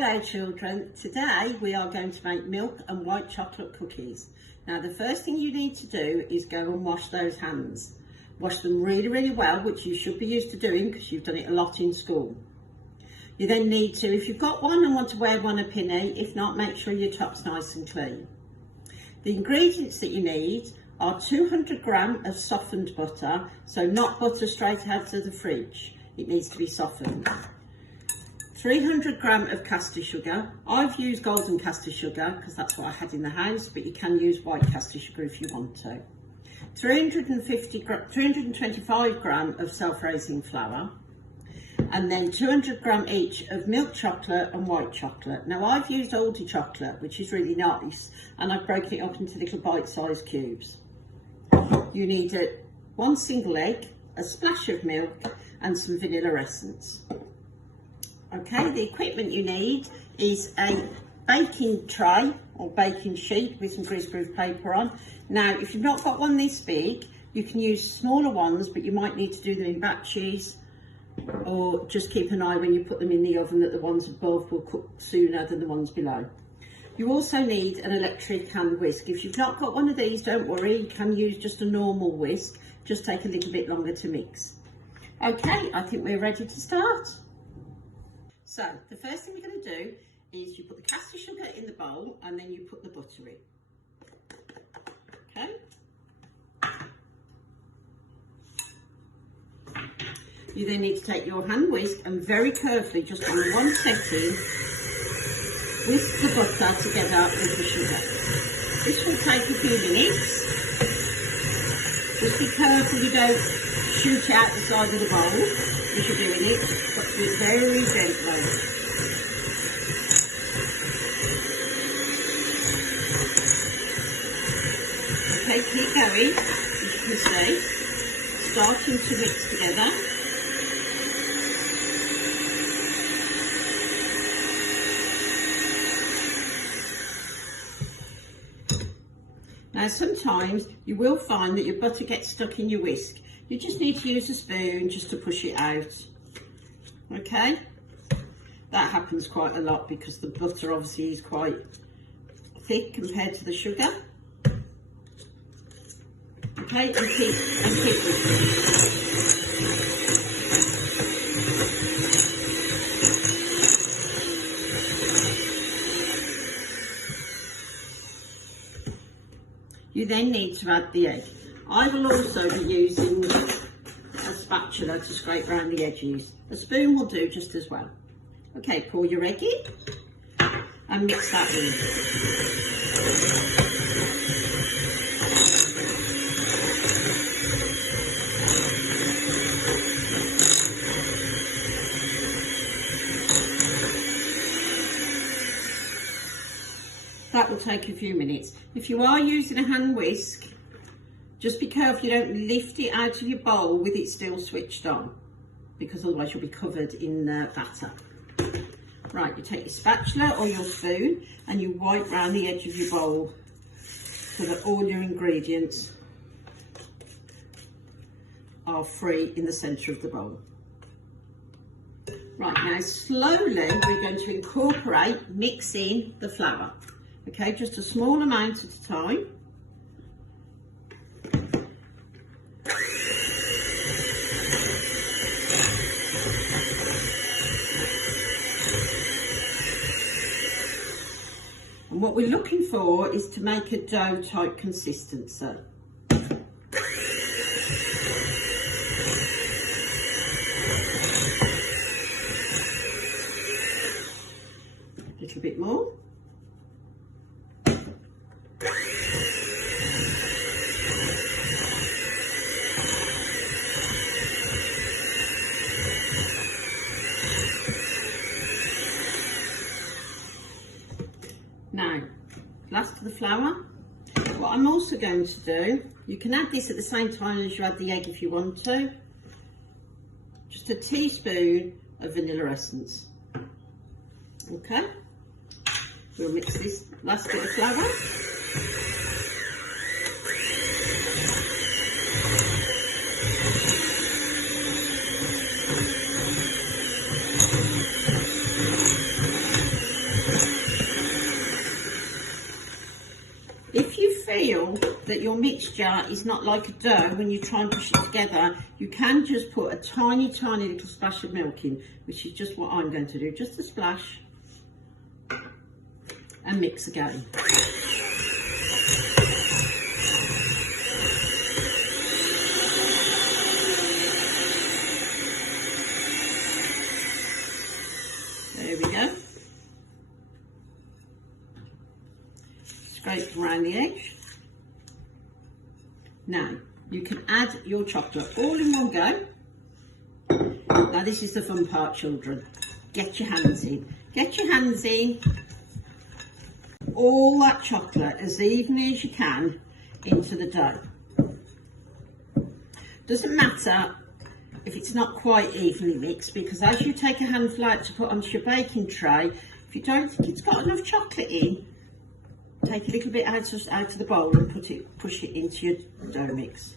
Hello children, today we are going to make milk and white chocolate cookies. Now the first thing you need to do is go and wash those hands. Wash them really well, which you should be used to doing because you've done it a lot in school. You then need to, if you've got one and want to wear one a pinny, if not, make sure your top's nice and clean. The ingredients that you need are 200 grams of softened butter, so not butter straight out of the fridge, it needs to be softened. 300 grams of caster sugar. I've used golden caster sugar because that's what I had in the house, but you can use white caster sugar if you want to. 325 grams of self-raising flour, and then 200 grams each of milk chocolate and white chocolate. Now I've used oldie chocolate, which is really nice, and I've broken it up into little bite-sized cubes. You need one single egg, a splash of milk, and some vanilla essence. Okay, the equipment you need is a baking tray or baking sheet with some greaseproof paper on. Now, if you've not got one this big, you can use smaller ones, but you might need to do them in batches, or just keep an eye when you put them in the oven that the ones above will cook sooner than the ones below. You also need an electric hand whisk. If you've not got one of these, don't worry, you can use just a normal whisk, just take a little bit longer to mix. Okay, I think we're ready to start. So the first thing we're going to do is you put the caster sugar in the bowl and then you put the butter in. Okay. You then need to take your hand whisk and very carefully, just on one setting, whisk the butter together with the sugar. This will take a few minutes. Just be careful you don't shoot it out the side of the bowl as you're doing it. Got to do it very gently. Okay, keep going, as you can see, starting to mix together. Now sometimes you will find that your butter gets stuck in your whisk. You just need to use a spoon just to push it out. Okay, that happens quite a lot because the butter obviously is quite thick compared to the sugar. Okay, and keep whisking. You then need to add the egg. I will also be using a spatula to scrape around the edges. A spoon will do just as well. Okay, pour your egg in and mix that in. That will take a few minutes. If you are using a hand whisk, just be careful you don't lift it out of your bowl with it still switched on, because otherwise you'll be covered in batter. Right, you take your spatula or your spoon and you wipe round the edge of your bowl so that all your ingredients are free in the centre of the bowl. Right, now slowly we're going to incorporate, mix in the flour. Okay, just a small amount at a time. And what we're looking for is to make a dough type consistency. A little bit more. Now, last of the flour. What I'm also going to do, you can add this at the same time as you add the egg if you want to. Just a teaspoon of vanilla essence. Okay, we'll mix this last bit of flour. that your mixture is not like a dough when you try and push it together, you can just put a tiny, tiny little splash of milk in, which is just what I'm going to do, just a splash, and mix again. There we go. Scrape around the edge. Now, you can add your chocolate all in one go. Now, this is the fun part, children. Get your hands in. Get your hands in. All that chocolate as evenly as you can into the dough. Doesn't matter if it's not quite evenly mixed, because as you take a handful out to put onto your baking tray, if you don't think it's got enough chocolate in, take a little bit out of the bowl and push it into your dough mix.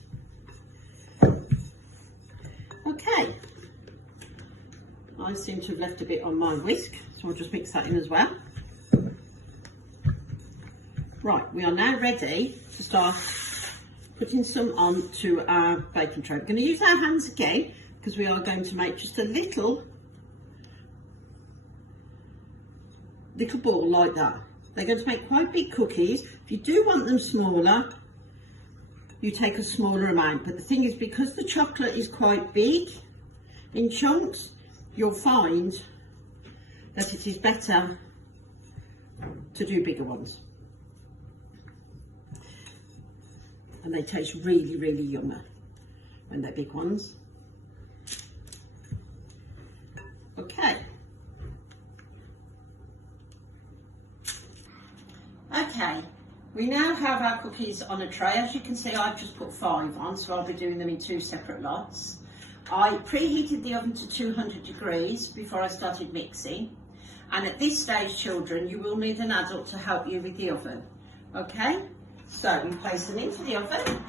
Okay, I seem to have left a bit on my whisk, so I'll just mix that in as well. Right, we are now ready to start putting some onto our baking tray. We're going to use our hands again because we are going to make just a little ball like that. They're going to make quite big cookies. If you do want them smaller, you take a smaller amount. But the thing is, because the chocolate is quite big in chunks, you'll find that it is better to do bigger ones. And they taste really, really yummy when they're big ones. Okay. Okay, we now have our cookies on a tray. As you can see, I've just put 5 on, so I'll be doing them in 2 separate lots. I preheated the oven to 200 degrees before I started mixing. And at this stage, children, you will need an adult to help you with the oven. Okay, so we place them into the oven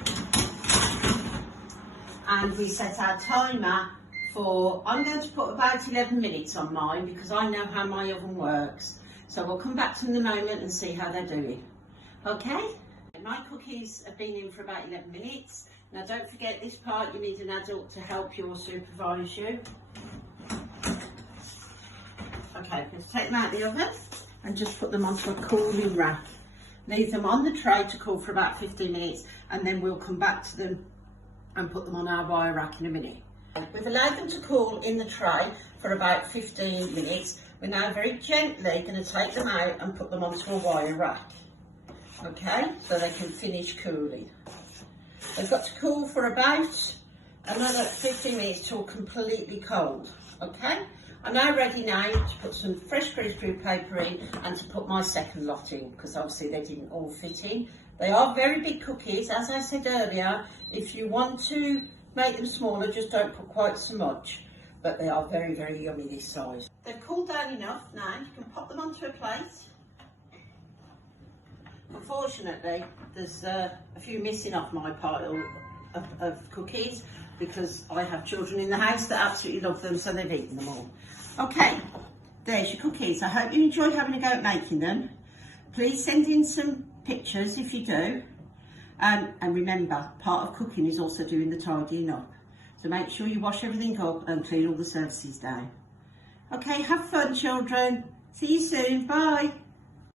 and we set our timer for, I'm going to put about 11 minutes on mine because I know how my oven works. So we'll come back to them in a moment and see how they're doing. Okay, my cookies have been in for about 11 minutes. Now don't forget this part, you need an adult to help you or supervise you. Okay, let's take them out of the oven and just put them onto a cooling rack. Leave them on the tray to cool for about 15 minutes and then we'll come back to them and put them on our wire rack in a minute. We've allowed them to cool in the tray for about 15 minutes. We're now very gently going to take them out and put them onto a wire rack. Okay, so they can finish cooling. They've got to cool for about another 15 minutes till completely cold. Okay, I'm now ready now to put some fresh greaseproof paper in and to put my second lot in because obviously they didn't all fit in. They are very big cookies, as I said earlier. If you want to make them smaller, just don't put quite so much. But they are very, very yummy this size. They've cooled down enough now, you can pop them onto a plate. Unfortunately, there's a few missing off my pile of cookies because I have children in the house that absolutely love them, so they've eaten them all. Okay, there's your cookies. I hope you enjoyed having a go at making them. Please send in some pictures if you do. And remember, part of cooking is also doing the tidying up. So make sure you wash everything up and clean all the surfaces down. Okay, have fun, children. See you soon. Bye.